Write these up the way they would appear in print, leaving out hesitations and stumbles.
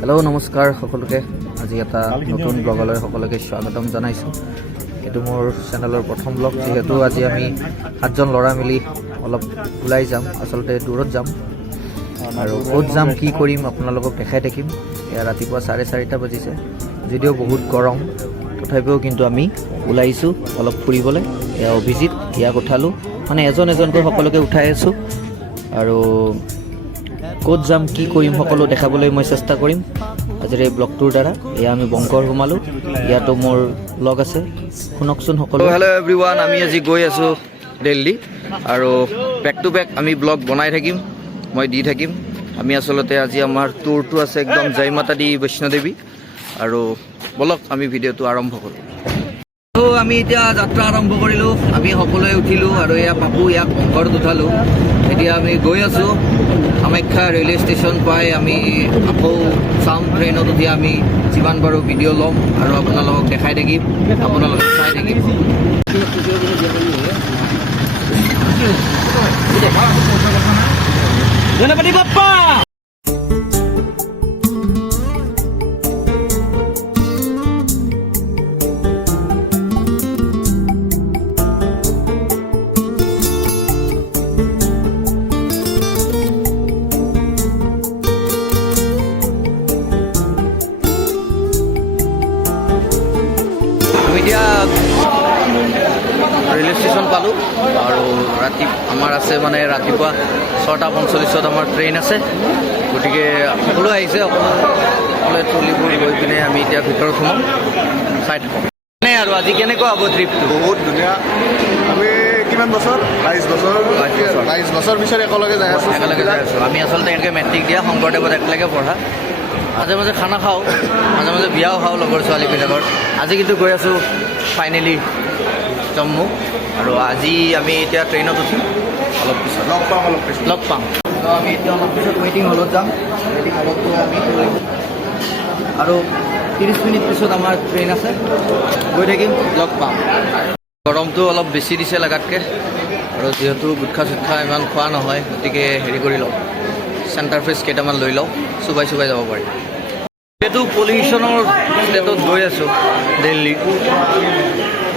Hello' নমস্কাৰ সকলোকে। আজি এটা নতুন ব্লগলৈ সকলোকে স্বাগতম জনাইছোঁ। এইটো মোৰ চেনেলৰ প্ৰথম ব্লগ, যিহেতু আজি আমি 7জন ল'ৰা মিলি অলপ ওলাই যাম, আচলতে দূৰত যাম আৰু ক'ত যাম কি কৰিম আপোনালোকক দেখাই থাকিম। এয়া ৰাতিপুৱা 4:30 বাজিছে, যদিও বহুত গৰম তথাপিও কিন্তু আমি ওলাইছোঁ অলপ ফুৰিবলৈ। এয়া অভিজিত, ইয়াক উঠালোঁ, মানে এজন এজনকৈ সকলোকে উঠাই আছোঁ আৰু ক'ত যাম কি কৰিম সকলো দেখাবলৈ মই চেষ্টা কৰিম আজিৰ এই ব্লগটোৰ দ্বাৰা। এয়া আমি বংকৰ সোমালোঁ, ইয়াতো মোৰ ব্লগ আছে, শুনকচোন সকলো। হেল্ল' এভৰিৱান, আমি আজি গৈ আছোঁ দিল্লী আৰু বেক টু বেক আমি ব্লগ বনাই থাকিম, মই দি থাকিম। আমি আচলতে আজি আমাৰ টুৰটো আছে একদম জয় মাতা দি বৈষ্ণদেৱী, আৰু বলক আমি ভিডিঅ'টো আৰম্ভ কৰোঁ। আমি এতিয়া যাত্ৰা আৰম্ভ কৰিলোঁ, আমি সকলোৱে উঠিলোঁ আৰু এয়া পাপু, ইয়াক ঘৰত উঠালোঁ। এতিয়া আমি গৈ আছোঁ কামাখ্যা ৰেলৱে ষ্টেচন পাই আমি আকৌ চাম ট্ৰেইনত উঠি আমি যিমান পাৰোঁ ভিডিঅ' ল'ম আৰু আপোনালোকক দেখাই থাকিম, আপোনালোকে চাই থাকিম। গণপতি বাপ্পা। এতিয়া ৰেলৱে ষ্টেচন পালোঁ আৰু আমাৰ আছে মানে ৰাতিপুৱা 6:45 আমাৰ ট্ৰেইন আছে, গতিকে সকলো আহিছে, সকলোৱে ট্ৰলিবোৰ লৈ পিনে আমি এতিয়া ভিতৰত সোমাম, চাই থাকোঁ। মানে আৰু আজি কেনেকুৱা হ'ব ট্ৰিপটো? বহুত ধুনীয়া। আমি কিমান বছৰ? 22 বছৰ পিছত একেলগে যাই আছোঁ। আমি আচলতে এনেকৈ মেট্ৰিক দিয়া, শংকৰদেৱত একেলগে পঢ়া, মাজে মাজে খানা খাওঁ, মাজে মাজে বিয়াও খাওঁ লগৰ ছোৱালীবিলাকৰ। আজি কিন্তু গৈ আছোঁ ফাইনেলি জম্মু, আৰু আজি আমি এতিয়া ট্ৰেইনত উঠিম, অলপ পিছত লগ পাম। আমি এতিয়া অলপ পিছত ৱেইটিং হলত যাম, ৱেইটিং হলত গৈ আমি আৰু 30 মিনিট পিছত আমাৰ ট্ৰেইন আছে, গৈ থাকিম, লগ পাম। গৰমটো অলপ বেছি দিছে লাগাতকৈ, আৰু যিহেতু গুটখা চুটখা ইমান খোৱা নহয়, গতিকে হেৰি কৰি লওঁ, চেণ্টাৰ ফ্ৰেছ কেইটামান লৈ লওঁ, চুবাই যাব পাৰি। এইটো পলিউশ্যনৰ ষ্টেটত গৈ আছোঁ দিল্লী,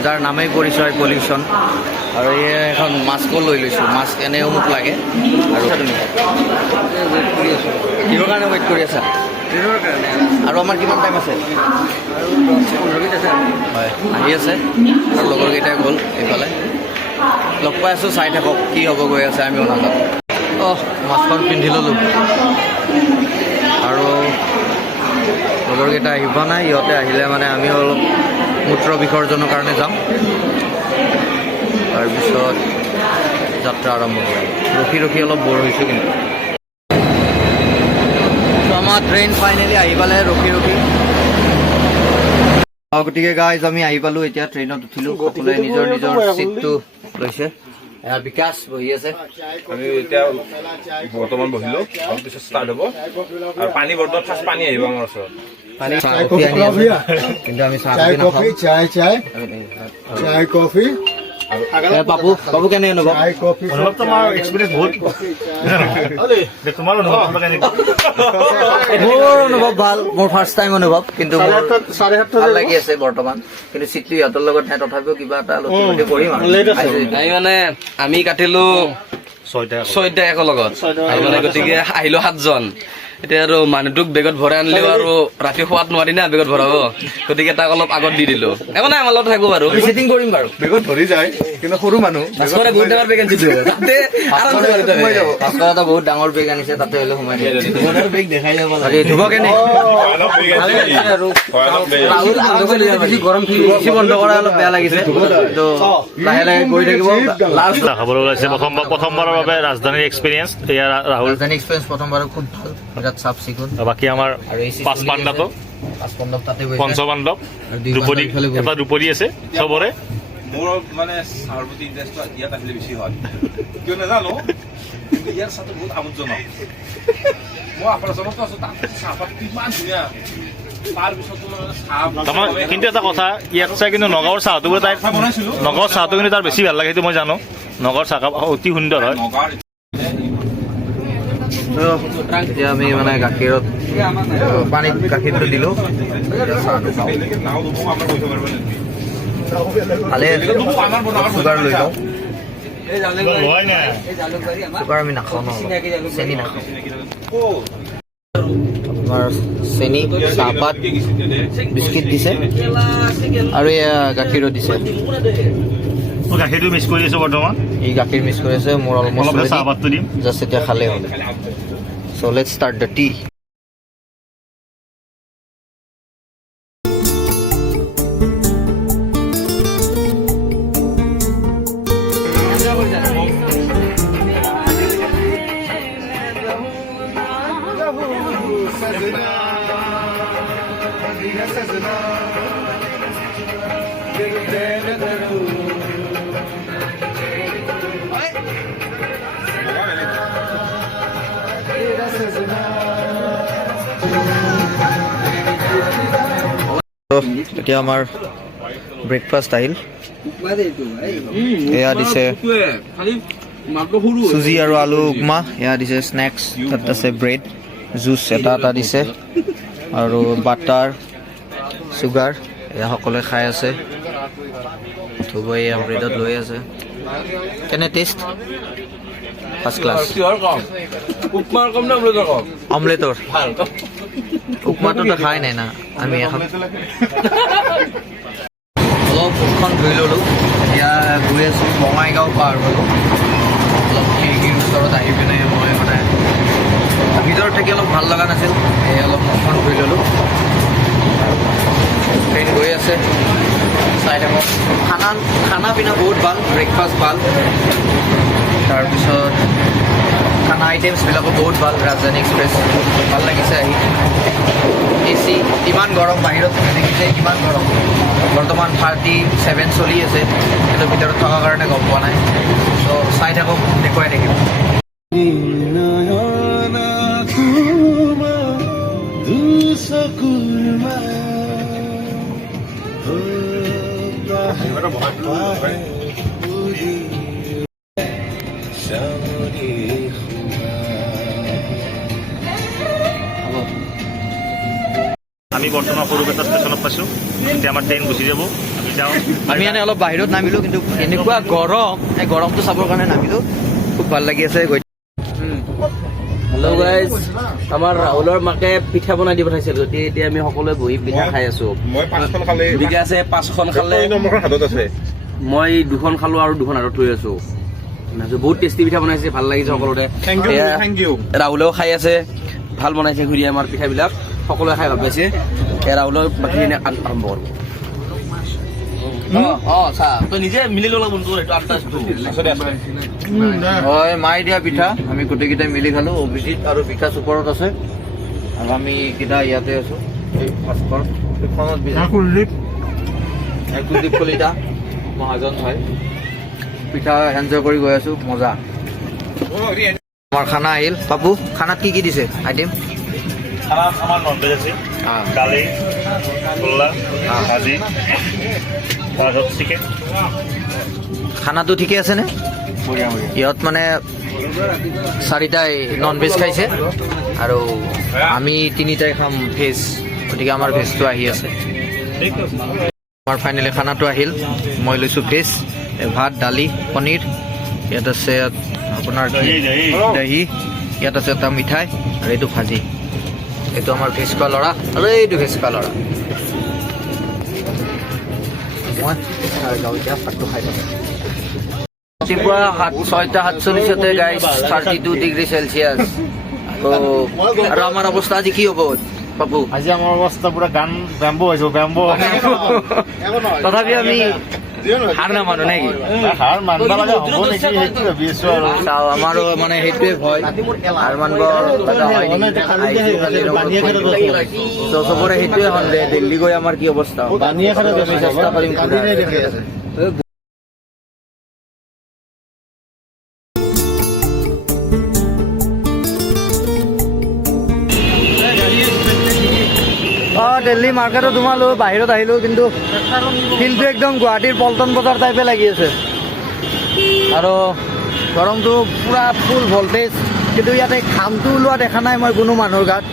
যাৰ নামেই পৰিচয় পলিউশ্যন। আৰু এই এখন মাস্কো লৈ লৈছোঁ, মাস্ক এনেও মোক লাগে। আৰু তুমি ৱেইট কৰি আছোঁ, কিহৰ কাৰণে ৱেইট কৰি আছা? ট্ৰেইনৰ কাৰণে। আৰু আমাৰ কিমান টাইম আছে? আৰু 10-15 মিনিট আছে। হয়, আহি আছে আৰু লগৰকেইটাই গ'ল এইফালে, লগ পাই আছোঁ, চাই থাকক কি হ'ব গৈ আছে, আমিও নাজানো। মাস্কখন পিন্ধি ল'লোঁ আৰু লগৰকেইটা আহিব নাই, ইহঁতে আহিলে মানে আমিও অলপ মূত্ৰ বিসৰ্জনৰ কাৰণে যাম, তাৰপিছত যাত্ৰা আৰম্ভ কৰিম। ৰখি অলপ বৰ হৈছোঁ কিন্তু। আমাৰ ট্ৰেইন ফাইনেলি আহি পালে, ৰখি গতিকে গাইজ আমি আহি পালোঁ, এতিয়া ট্ৰেইনত উঠিলোঁ, সকলোৱে নিজৰ নিজৰ ছিটটো লৈছে। বিকাশ বহি আছে, আমি এতিয়া বৰ্তমান বহিলো, তাৰপিছত ষ্টাৰ্ট হ'ব আৰু পানী বৰ্তমান ফাৰ্ষ্ট পানী আহিব আমাৰ ওচৰত। কিন্তু আমি কফি বাবু কেনে অনুভৱ? অনুভৱটো আমাৰ এক্সপিৰিয়েঞ্চ বহুত। তোমাৰ মোৰ অনুভৱ ভাল, মোৰ ফাৰ্ষ্ট টাইম অনুভৱ, কিন্তু ভাল লাগি আছে বৰ্তমান। কিন্তু চিটটো ইহঁতৰ লগত নাই, তথাপিও কিবা এটা লটি কৰিম আৰু। মানে আমি কাটিলো 6টা একেলগত, মানে গতিকে আহিলো 7জন। এতিয়া আৰু মানুহটোক বেগত ভৰাই আনিলেও আৰু ৰাতি খোৱাত নোৱাৰি না বেগত ভৰাব, গতিকে তাক অলপ আগত দি দিলো। একো নাই, আমাৰ লগত থাকিব বাৰু, চিটিং কৰিম বাৰু। বেগত ধৰি যায়, কিন্তু সৰু মানুহ এটা বহুত ডাঙৰ বেগ আনিছে, তাতে হলে সোমাই বেগ দেখাই যাব গৰম বন্ধ কৰা অলপ বেয়া লাগিছে, তো লাহে লাহে গৈ থাকিব। খাবলৈ ওলাইছে প্ৰথমবাৰৰ বাবে ৰাজধানীৰ এক্সপিৰিয়েঞ্চ। এয়া ৰাহুল, ৰাজধানী এক্সপিৰিয়েঞ্চ প্ৰথমবাৰ খুব ভাল, বিৰাট চাফ চিকুণ। বাকী আমাৰ পাঁচ পাণ্ডৱটো পঞ্চপাণ্ডৱ, এটা দুপৰী আছে চবৰে। মোৰ মানে চাহৰ প্ৰতি ইণ্টাৰেষ্টটো ইয়াত আহিলে বেছি হয়, কিয় নাজানো, কিন্তু ইয়াৰ চাহটো বহুত আমোদজনক। মই আপাৰচনতো আছোঁ, তাত চাহপাত কিমান ধুনীয়া। কিন্তু এটা কথা, ইয়াত চাই কিন্তু নগাঁৱৰ চাহটো নগাঁৱৰ চাহটো কিন্তু তাৰ বেছি ভাল লাগে, সেইটো মই জানো। নগাঁৱৰ চাহকাপ অতি সুন্দৰ হয়। এতিয়া আমি মানে গাখীৰত পানীত গাখীৰটো দিলোঁ ভালে চুগাৰ লৈ লওঁ লোৱাই নাই চুগাৰ আমি নাখাওঁ ন চেনি নাখাওঁ আপোনাৰ চেনি চাহপাত বিস্কিট দিছে আৰু এয়া গাখীৰো দিছে মই গাখীৰটো মিক্স কৰি আছোঁ বৰ্তমান এই গাখীৰ মিক্স কৰি আছে মোৰ অলপ অলমষ্ট চাহপাতটো দিম জাষ্ট এতিয়া খালে হ'ল চ' লেটছ ষ্টাৰ্ট দ্য টি এতিয়া আমাৰ ব্ৰেকফাষ্ট আহিল এয়া দিছে চুজি আৰু আলু উপমা এয়া দিছে স্নেক্স তাত আছে ব্ৰেড জুচ এটা দিছে আৰু বাটাৰ চুগাৰ এয়া সকলোৱে খাই আছে ধুবই এয়া ব্ৰেডত লৈ আছে কেনে টেষ্ট ফাৰ্ষ্ট ক্লাছ অমলেটৰ উপমাটোতো খাই নাই না আমি এখন অলপ মুখখন ধুই ল'লোঁ এতিয়া গৈ আছোঁ বঙাইগাঁও পাৰ হ'লোঁ অলপ খিৰিকীৰ ওচৰত আহি পিনে মই মানে ভিতৰত থাকি অলপ ভাল লগা নাছিল এই অলপ মুখখন ধুই ল'লোঁ ট্ৰেইন গৈ আছে চাই থাকক খানা পিনা বহুত ভাল ব্ৰেকফাষ্ট ভাল তাৰপিছত খানা আইটেমছবিলাকো বহুত ভাল ৰাজধানী এক্সপ্ৰেছ ভাল লাগিছে আহি এচি ইমান গৰম বাহিৰত দেখিছে কিমান গৰম বৰ্তমান 37 চলি আছে কিন্তু ভিতৰত থকাৰ কাৰণে গম পোৱা নাই চ' চাই থাকক দেখুৱাই থাকিম আমি বৰ্তমান সৰুপেটা ষ্টেচনত পাইছোঁ এতিয়া আমাৰ ট্ৰেইন গুচি যাব আমি যাওঁ আমি মানে অলপ বাহিৰত নামিলোঁ কিন্তু এনেকুৱা গৰম এই গৰমটো চাবৰ কাৰণে নামিলোঁ খুব ভাল লাগি আছে গৈ হেল্ল' গাইজ আমাৰ ৰাহুলৰ মাকে পিঠা বনাই দি পঠাইছিল গতিকে এতিয়া আমি সকলোৱে বহি পিঠা খাই আছো মই 5খন খালে গতিকে আছে 5খন খালে নম্বৰৰ হাতত আছে মই 2খন খালো আৰু 2খন হাতত থৈ আছো বহুত টেষ্টি পিঠা বনাইছে ভাল লাগিছে সকলোৰে থেংক ইউ ৰাহুলেও খাই আছে ভাল বনাইছে ঘূৰি আমাৰ পিঠাবিলাক সকলোৱে খাই ভাল পাইছে ৰাহুলৰ বাকীখিনি আৰম্ভ কৰিব তই নিজে মিলি ল'লা বন্ধু এইটো আন্দাজটো হয় মায়ে দিয়া পিঠা আমি গোটেইকেইটাই মিলি খালোঁ অভিজিত আৰু বিকাশ ওপৰত আছে আৰু আমি কেইটা ইয়াতে আছোঁ এই ফাৰ্ষ্টখন কুলদীপ কলিতা মহাজন হয় পিঠা এনজয় কৰি গৈ আছোঁ মজা আমাৰ খানা আহিল পাপু খানাত কি দিছে আইটেম খানাত আমাৰ নন ভেজ আছে দালি গোল্লা ভাজি তাৰপিছত চিকেন খানাটো ঠিকে আছেনে বঢ়িয়া বঢ়িয়া ইহঁত মানে 4টাই নন ভেজ খাইছে আৰু আমি 3টাই খাম ভেজ গতিকে আমাৰ ভেজটো আহি আছে আমাৰ ফাইনেলি খানাটো আহিল মই লৈছোঁ ভেজ ভাত দালি পনীৰ ইয়াত আছে আপোনাৰ দহি ইয়াত আছে এটা মিঠাই আৰু এইটো ভাজি এইটো আমাৰ ভেজ খোৱা ল'ৰা আৰু এইটো ভেজ খোৱা ল'ৰা মই যাওঁ এতিয়া ভাতটো খাই থাকোঁ ৰাতিপুৱা 6:47 গাইজ 32 ডিগ্ৰী চেলচিয়াছ আৰু আমাৰ অৱস্থা আজি কি হ'ব পাপু আজি আমাৰ অৱস্থা পুৰা গান বেম্বো হৈছে বেম্বো তথাপি আমি হাৰ নামানো নেকি হাৰ মানব লগা হ'ব নেকি সেইটো ভাবি আছো আৰু চাওঁ আমাৰো মানে সেইটোৱে ভয় হাৰ মানব চবৰে সেইটোৱে সন্দেহ দিল্লী গৈ আমাৰ কি অৱস্থা চেষ্টা কৰিম দিল্লী মাৰ্কেটত সোমালোঁ বাহিৰত আহিলোঁ কিন্তু ফিল্ডটো একদম গুৱাহাটীৰ পল্টন বজাৰ টাইপে লাগি আছে আৰু গৰমটো পুৰা ফুল ভল্টেজ কিন্তু ইয়াতে ঘামটো ওলোৱা দেখা নাই মই কোনো মানুহৰ গাত।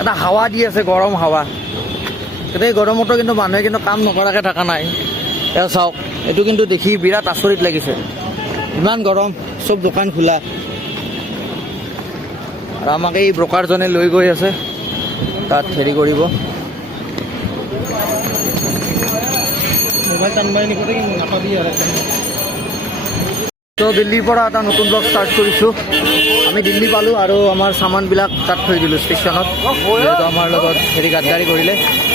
এটা হাৱা দি আছে, গৰম হাৱা। কিন্তু এই গৰমতো কিন্তু মানুহে কিন্তু কাম নকৰাকৈ থকা নাই। এয়া চাওক, এইটো কিন্তু দেখি বিৰাট আচৰিত লাগিছে। ইমান গৰম, চব দোকান খোলা। আৰু আমাক এই ব্ৰকাৰজনে লৈ গৈ আছে তাত হেৰি কৰিব। তো দিল্লীৰ পৰা এটা নতুন ব্লগ ষ্টাৰ্ট কৰিছোঁ। আমি দিল্লী পালোঁ আৰু আমাৰ চামানবিলাক তাত থৈ দিলোঁ ষ্টেচনত। যিহেতু আমাৰ লগত হেৰি গাদ্দাৰি কৰিলে।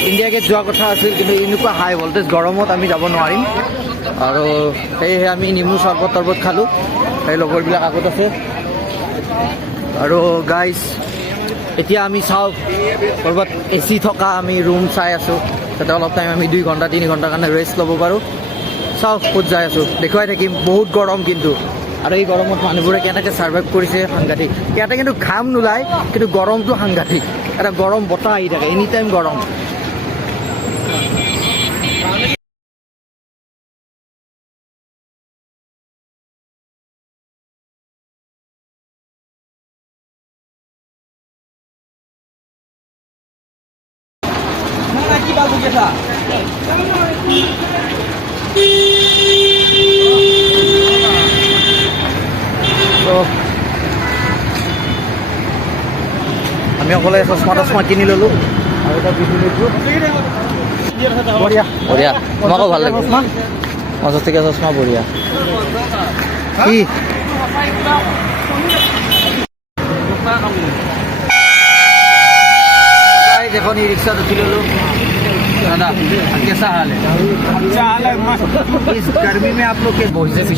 ইণ্ডিয়া গেট যোৱা কথা আছিল, কিন্তু এনেকুৱা হাই ভল্টেজ গৰমত আমি যাব নোৱাৰিম। আৰু সেয়েহে আমি নেমু চৰবত তৰবত খালোঁ। সেই লগৰবিলাক আগত আছে। আৰু গাইজ এতিয়া আমি চাওঁ ক'ৰবাত AC থকা আমি ৰুম চাই আছোঁ, যাতে অলপ টাইম আমি 2 ঘণ্টা 3 ঘণ্টাৰ কাৰণে ৰেষ্ট ল'ব পাৰোঁ। চাওক ক'ত যাই আছোঁ, দেখুৱাই থাকিম। বহুত গৰম কিন্তু, আৰু এই গৰমত মানুহবোৰে কেনেকৈ ছাৰ্ভাইভ কৰিছে সাংঘাতিক। ইয়াতে কিন্তু ঘাম নোলায়, কিন্তু গৰমটো সাংঘাতিক। এটা গৰম বতাহ আহি থাকে, এনি টাইম গৰম। তো আমি অকলে চশমা কিনি ল'লোঁ আৰু এটা বিহু লৈছোঁ। বঢ়িয়া বঢ়িয়া, তোমাকো ভাল লাগে। মজা চশমা বঢ়িয়া। কি এখন ই ৰিক্সাত উঠি ল'লোঁ। दादा कैसा हाल है? अच्छा हाल है मस्त। इस गर्मी में आप लोग के पहुंचे इस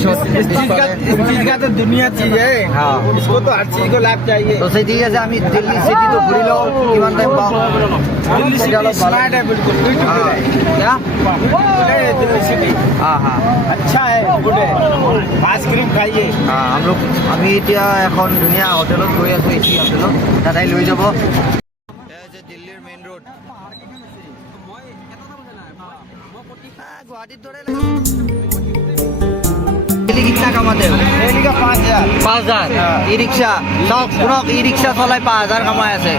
चीज का तो दुनिया चीज है। हाँ। इसको तो हर चीज को लाभ चाहिए। तो সেই ঠিক আছে, আমি দিল্লী সিটি তো ঘুরি লও, কিমান টাইম পাওঁ? दिल्ली सिटी स्मार्ट है, बिल्कुल ब्यूटीफुल है। क्या? ब्यूटीफुल है दिल्ली सिटी। हाँ हाँ अच्छा है, गुड है। आइसक्रीम खाइए। हाँ, আমি এতিয়া এখন ধুনীয়া হোটেলত গৈ আছোঁ, AC হোটেলত। দাদাই লৈ যাব। দিল্লীৰ মেইন ৰোড। गुवाहाटीत दौड़े डेली कितना कमाते हो? डेली का 5000। 5000 ई रिक्शा। चाওক শুনক, ই ৰিক্সা চলাই 5000 কামাই আছে।